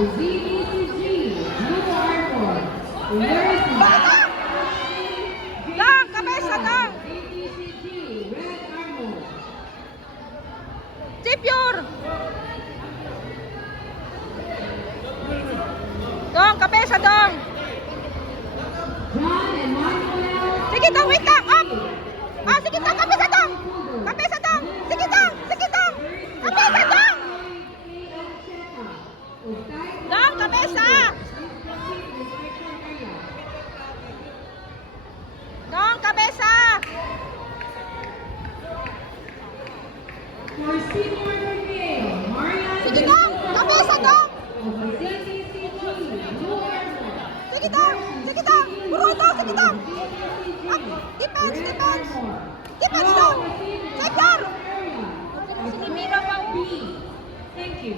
Dong, kabesa, dong. Sipyor. Dong, kabesa, dong. Sige, dong, wait lang. Up. Ah, sige, dong, kabesa, dong. Kabesa, dong. Sige, dong. Sige, dong. Kabesa, dong. Dong, kabesa. Dong, kabesa. Sige, dong. Kabesa, dong. Sige, dong. Sige, dong. Buruan, dong. Sige, dong. Up. Defense, defense. Defense, dong. Sector. Thank you.